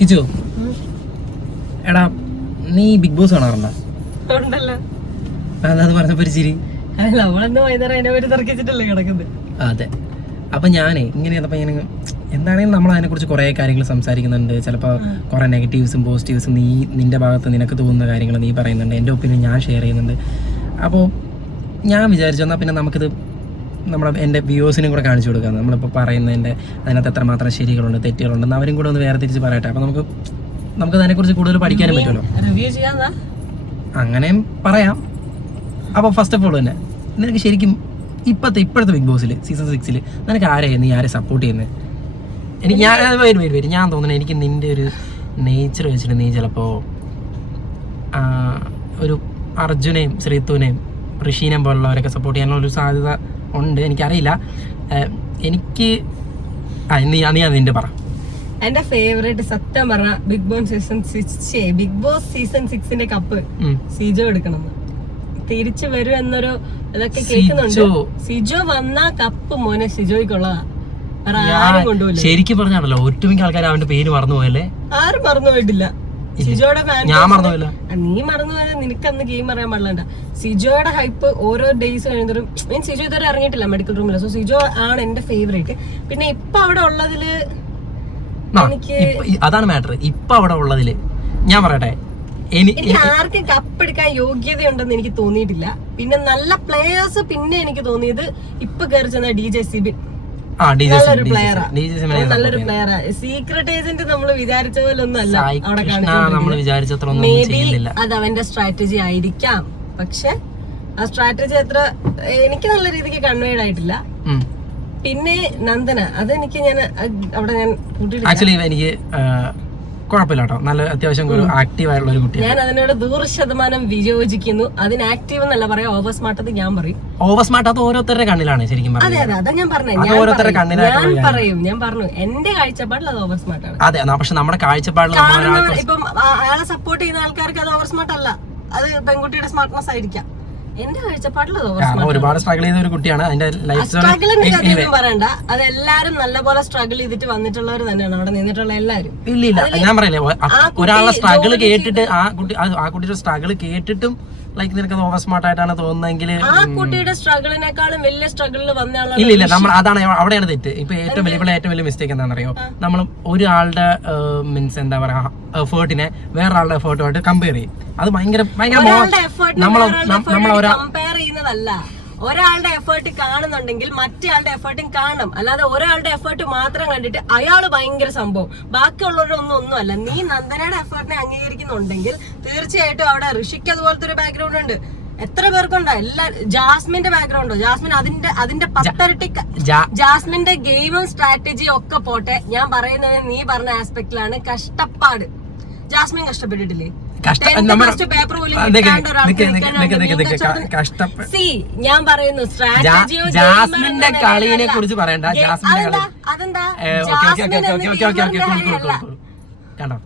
കിച്ചു, എടാ നീ big boss കാണാറുണ്ടോ? അത് പറഞ്ഞപ്പോ ഒരു ചിരി. അതെ. അപ്പൊ ഞാനേ ഇങ്ങനെ എന്താണെങ്കിലും നമ്മൾ അതിനെക്കുറിച്ച് കുറേ കാര്യങ്ങൾ സംസാരിക്കുന്നുണ്ട്. ചിലപ്പോൾ കുറേ നെഗറ്റീവ്സും പോസിറ്റീവ്സും നിന്റെ ഭാഗത്ത് നിനക്ക് തോന്നുന്ന കാര്യങ്ങൾ നീ പറയുന്നുണ്ട്, എൻ്റെ ഒപ്പീനിയൻ ഞാൻ ഷെയർ ചെയ്യുന്നുണ്ട്. അപ്പോൾ ഞാൻ വിചാരിച്ചു എന്നാൽ പിന്നെ നമുക്കിത് എൻ്റെ വ്യൂവേഴ്സിനും കൂടെ കാണിച്ചു കൊടുക്കാം. നമ്മളിപ്പോൾ പറയുന്നതിൻ്റെ അതിനകത്ത് എത്രമാത്രം ശരികളുണ്ട് തെറ്റുകളുണ്ടെന്ന് അവരും കൂടെ ഒന്ന് വേറെ തിരിച്ച് പറയട്ടെ. അപ്പോൾ നമുക്ക് അതിനെക്കുറിച്ച് കൂടുതൽ പഠിക്കാനും പറ്റുമല്ലോ. അങ്ങനെയും പറയാം. അപ്പോൾ ഫസ്റ്റ് ഓഫ് ഓൾ തന്നെ നിനക്ക് ശരിക്കും ഇപ്പോഴത്തെ ബിഗ് ബോസിൽ സീസൺ 6 നിനക്ക് നീ ആരെ സപ്പോർട്ട് ചെയ്യുന്നത്? എനിക്ക് ഞാൻ തോന്നുന്നത് എനിക്ക് നിൻ്റെ ഒരു നേച്ചർ വെച്ചിട്ട് നീ ചിലപ്പോൾ ഒരു അർജുനെയും ശ്രീത്തുവിനെയും ഋഷീനെയും പോലുള്ളവരൊക്കെ സപ്പോർട്ട് ചെയ്യാനുള്ളൊരു സാധ്യത ഉണ്ട്. എനിക്കറിയില്ല. എനിക്ക് നീ അതിൻ്റെ പറ. എന്റെ ഫേവറേറ്റ് സത്യം പറഞ്ഞ big boss season 6 cup Sijo എടുക്കണം. തിരിച്ചു വരും എന്നൊരു ഇതൊക്കെ കേൾക്കുന്നുണ്ട്. സിജോ വന്ന കപ്പ് മോനെ സിജോയ്ക്കുള്ളതാ, ആരും കൊണ്ടുപോയില്ല. ശരിക്കും പറഞ്ഞാണല്ലോ ഒട്ടുമിക്ക ആൾക്കാർ അവന്റെ പേര് മറന്നുപോയല്ലേ? ആരും മറന്നുപോയിട്ടില്ല. സിജോയുടെ ഞാൻ മറന്നുപോയില്ല. നീ മറന്നുപോയാൽ നിനക്കന്ന് ഗെയിം അറിയാൻ പാടില്ല. സിജോയുടെ ഹൈപ്പ് ഓരോ ഡേയ്സ് കഴിയുന്നതും മീൻസ് സിജോ ഇതുവരെ ഇറങ്ങിയിട്ടില്ല മെഡിക്കൽ റൂമിൽ. സോ സിജോ ആണ് എന്റെ ഫേവറേറ്റ്. പിന്നെ ഇപ്പൊ അവിടെ ഉള്ളതില് അതാണ് മാറ്റർ. ഇപ്പൊ അവിടെ ഉള്ളതില് ഞാൻ പറയട്ടെ, എനിക്ക് ആർക്കും കപ്പെടുക്കാൻ യോഗ്യതയുണ്ടെന്ന് എനിക്ക് തോന്നിയിട്ടില്ല. പിന്നെ നല്ല പ്ലേയേഴ്സ് പിന്നെ എനിക്ക് തോന്നിയത് ഇപ്പൊ കയറി ചെന്ന DJ സിബിൻ നല്ലൊരു പ്ലെയറാ. നല്ലൊരു പ്ലെയറാ. സീക്രട്ട് ഏജന്റ് നമ്മൾ വിചാരിച്ച പോലെ ഒന്നും അല്ല അവിടെ കാണിച്ചത്. മേ ബി അത് അവന്റെ സ്ട്രാറ്റജി ആയിരിക്കാം. പക്ഷെ ആ സ്ട്രാറ്റജി അത്ര എനിക്ക് നല്ല രീതിക്ക് കൺവേഡ് ആയിട്ടില്ല. പിന്നെ നന്ദന അതെനിക്ക് ഞാൻ അവിടെ ഞാൻ എനിക്ക് കുഴപ്പമില്ല കേട്ടോ. നല്ല അത്യാവശ്യം ഒരു ആക്റ്റീവ് ആയിട്ടുള്ള ഒരു കുട്ടി. ഞാൻ അതിനോട് 100% വിയോജിക്കുന്നു. അതിന് ആക്റ്റീവ് എന്നല്ല പറയാം, ഓവർ സ്മാർട്ട്. അത് ഞാൻ പറയും ഓവർ സ്മാർട്ട്. അത് ഓരോരുത്തരുടെ കണ്ണിലാണ് ശരിക്കും. അതെ അതെ, അതാ ഞാൻ പറഞ്ഞു. ഞാൻ പറഞ്ഞു എന്റെ കാഴ്ചപ്പാടിൽ അത് ഓവർ സ്മാർട്ട് ആണ്. അതെ, പക്ഷെ നമ്മുടെ കാഴ്ചപ്പാടിൽ ഇപ്പം അയാളെ സപ്പോർട്ട് ചെയ്യുന്ന ആൾക്കാർക്ക് അത് ഓവർ സ്മാർട്ട് അല്ല, അത് പെൺകുട്ടിയുടെ സ്മാർട്ട്നെസ് ആയിരിക്കാം. എന്റെ കാഴ്ചപ്പാടിൽ ഒരുപാട് സ്ട്രഗിൾ ചെയ്ത ഒരു കുട്ടിയാണ്. സ്ട്രഗിളിന്റെ പറയണ്ട, അത് എല്ലാരും നല്ലപോലെ സ്ട്രഗിൾ ചെയ്തിട്ട് വന്നിട്ടുള്ളവർ തന്നെയാണ് അവിടെ നിന്നിട്ടുള്ള എല്ലാരും. ഇല്ല ഞാൻ പറയില്ലേ, ഒരാളുടെ സ്ട്രഗിൾ കേട്ടിട്ട് ആ കുട്ടിയുടെ സ്ട്രഗിൾ കേട്ടിട്ടും ലൈക്ക് നിനക്ക് ഓവർ സ്മാർട്ട് ആയിട്ടാണ് തോന്നുന്നതെങ്കിൽ ആ കുട്ടിയുടെ സ്ട്രഗിളിനേക്കാളും വലിയ സ്ട്രഗിളിൽ വന്ന ഇല്ല നമ്മൾ അതാണ് അവിടെയാണ് തെറ്റ്. ഇപ്പൊ ഏറ്റവും വലിയ മിസ്റ്റേക്ക് എന്താണെന്നറിയോ, നമ്മൾ ഒരാളുടെ മീൻസ് എന്താ പറയാ എഫേർട്ടിനെ വേറൊരാളുടെ എഫേർട്ടുമായിട്ട് കമ്പയർ ചെയ്യും. അത് ഭയങ്കര കമ്പയർ ചെയ്യുന്നതല്ല. ഒരാളുടെ എഫേർട്ട് കാണുന്നുണ്ടെങ്കിൽ മറ്റേയാളുടെ എഫേർട്ടും കാണണം. അല്ലാതെ ഒരാളുടെ എഫേർട്ട് മാത്രം കണ്ടിട്ട് അയാള് ഭയങ്കര സംഭവം ബാക്കിയുള്ളവരുടെ ഒന്നുമല്ല. നീ നന്ദനയുടെ എഫേർട്ടിനെ അംഗീകരിക്കുന്നുണ്ടെങ്കിൽ തീർച്ചയായിട്ടും അവിടെ ഋഷിക്ക് അതുപോലത്തെ ഒരു ബാക്ക്ഗ്രൗണ്ട് ഉണ്ട്. എത്ര പേർക്കുണ്ടോ? ജാസ്മിന്റെ ബാക്ക്ഗ്രൗണ്ടോ? ജാസ്മിൻ അതിന്റെ 10 ഇരട്ടി. ജാസ്മിന്റെ ഗെയിമും സ്ട്രാറ്റജിയും ഒക്കെ പോട്ടെ, ഞാൻ പറയുന്നത് നീ പറഞ്ഞ ആസ്പെക്റ്റിലാണ് കഷ്ടപ്പാട്. ജാസ്മിൻ കഷ്ടപ്പെട്ടിട്ടില്ലേ? ഞാൻ പറയുന്നു ജാസ്മിന്റെ കളിയെ കുറിച്ച് പറയണ്ട. കണ്ടോ,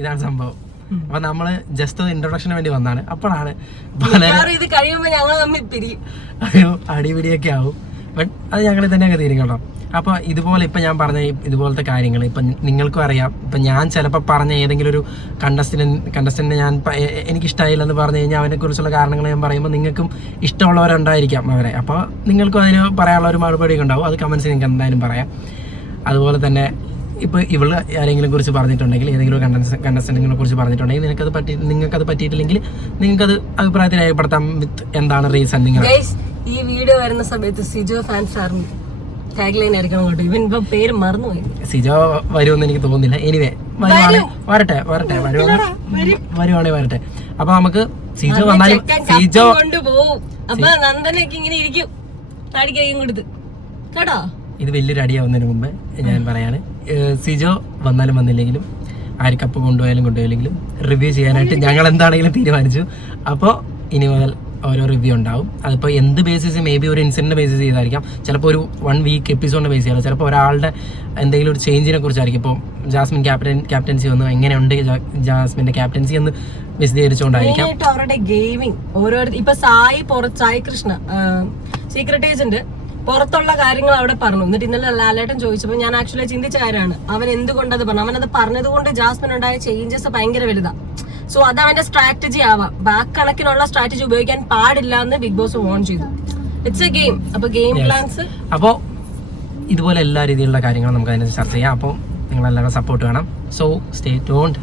ഇതാണ് സംഭവം. അപ്പൊ നമ്മള് ജസ്റ്റ് ഇൻട്രൊഡക്ഷന് വേണ്ടി വന്നാണ്. അപ്പോഴാണ് ഇത് കഴിയുമ്പോ ഞങ്ങൾ തമ്മിൽ പിരിയും, അടിപിടിയൊക്കെ ആവും. ബട്ട് അത് ഞങ്ങൾ തന്നെയൊക്കെ തീരും കേട്ടോ. അപ്പോൾ ഇതുപോലെ ഇപ്പം ഞാൻ പറഞ്ഞ ഇതുപോലത്തെ കാര്യങ്ങൾ ഇപ്പം നിങ്ങൾക്കും അറിയാം. ഇപ്പം ഞാൻ ചിലപ്പോൾ പറഞ്ഞ ഏതെങ്കിലും ഒരു കണ്ടസ്റ്റന്റിനെ ഞാൻ എനിക്കിഷ്ടമായില്ലെന്ന് പറഞ്ഞു കഴിഞ്ഞാൽ അവനെക്കുറിച്ചുള്ള കാരണങ്ങൾ ഞാൻ പറയുമ്പോൾ നിങ്ങൾക്കും ഇഷ്ടമുള്ളവരുണ്ടായിരിക്കാം അവരെ. അപ്പോൾ നിങ്ങൾക്കും അതിന് പറയാനുള്ള ഒരു മറുപടിയൊക്കെ ഉണ്ടാവും. അത് കമൻസ് നിങ്ങൾക്ക് എന്തായാലും പറയാം. അതുപോലെ തന്നെ ഇപ്പോൾ ഇവള് ആരെങ്കിലും കുറിച്ച് പറഞ്ഞിട്ടുണ്ടെങ്കിൽ, ഏതെങ്കിലും കണ്ടസ്റ്റന്റിനെ കുറിച്ച് പറഞ്ഞിട്ടുണ്ടെങ്കിൽ നിങ്ങൾക്കത് പറ്റിയിട്ടില്ലെങ്കിൽ നിങ്ങൾക്കത് അഭിപ്രായത്തിൽ രേഖപ്പെടുത്താം. വിത്ത് എന്താണ് റീസൺ. നിങ്ങൾ ഈ വീഡിയോ വരുന്ന സമയത്ത് സിജോ ഫാൻസ് ആർമി ടാഗ്ലൈൻ ആയിരിക്കണം കേട്ടോ. ഇവൻ ഇപ്പൊ പേര് മറന്നുപോയി. സിജോ വരുമെന്ന് എനിക്ക് തോന്നുന്നില്ല. എനിവേ വരട്ടെ വരുവാണെങ്കിൽ വരട്ടെ. അപ്പൊ നമുക്ക് സിജോ വന്നാലും സിജോ കൊണ്ടുപോകും. അപ്പൊ നന്ദനൊക്കെ ഇങ്ങനെ ഇരിക്കും താടിക്കൈയും കൊടുത്ത് കേട്ടോ. ഇത് വലിയൊരു അടിയാവുന്നതിന് മുമ്പ് ഞാൻ പറയാണ്, സിജോ വന്നാലും വന്നില്ലെങ്കിലും ആര് കപ്പ് കൊണ്ടുപോയാലെങ്കിലും റിവ്യൂ ചെയ്യാനായിട്ട് ഞങ്ങൾ എന്താണെങ്കിലും തീരുമാനിച്ചു. അപ്പോൾ ഇനി മുതൽ ഓരോ റിവ്യൂ ഉണ്ടാവും. അതിപ്പോൾ എന്ത് ബേസിസ്, മേ ബി ഒരു ഇൻസിഡന്റ് ബേസിസ് ചെയ്തായിരിക്കാം, ചിലപ്പോൾ ഒരു 1 വീക്ക് എപ്പിസോഡിന്റെ ബേസ് ചെയ്യാം, ചിലപ്പോൾ ഒരാളുടെ എന്തെങ്കിലും ഒരു ചേഞ്ചിനെ കുറിച്ചായിരിക്കും. ഇപ്പോൾ ജാസ്മിൻ ക്യാപ്റ്റൻസി വന്നു, എങ്ങനെയുണ്ട് ജാസ്മിന്റെ ക്യാപ്റ്റൻസി എന്ന് വിശദീകരിച്ചുകൊണ്ടായിരിക്കാം. അവരുടെ ഗെയിമിങ് ഓരോ ഇപ്പൊ സായി കൃഷ്ണ സീക്രട്ട് ഏജന്റ് പുറത്തുള്ള കാര്യങ്ങൾ അവിടെ പറഞ്ഞു. എന്നിട്ട് ഇന്നലെ ലാലേട്ടൻ ചോദിച്ചപ്പോൾ ഞാൻ ആക്ച്വലി ചിന്തിച്ച കാര്യമാണ്, അവൻ എന്തുകൊണ്ടത് പറഞ്ഞു. അവനത് പറഞ്ഞതുകൊണ്ട് ജാസ്മിൻ ഉണ്ടായ ചേഞ്ചസ് ഭയങ്കര വലുതാ. സോ അത് അവന്റെ സ്ട്രാറ്റജി ആവാം. ബാക്ക് കണക്കിനുള്ള സ്ട്രാറ്റജി ഉപയോഗിക്കാൻ പാടില്ല എന്ന് ബിഗ് ബോസ് വാൺ ചെയ്തു. It's A game. അപ്പൊ ഗെയിം പ്ലാൻസ്, അപ്പോൾ ഇതുപോലെ എല്ലാ രീതിയിലുള്ള കാര്യങ്ങളും നമുക്ക് അതിനകത്ത് ചർച്ച ചെയ്യാം. അപ്പോൾ നിങ്ങളെല്ലാവരും സപ്പോർട്ട് വേണം. So stay tuned.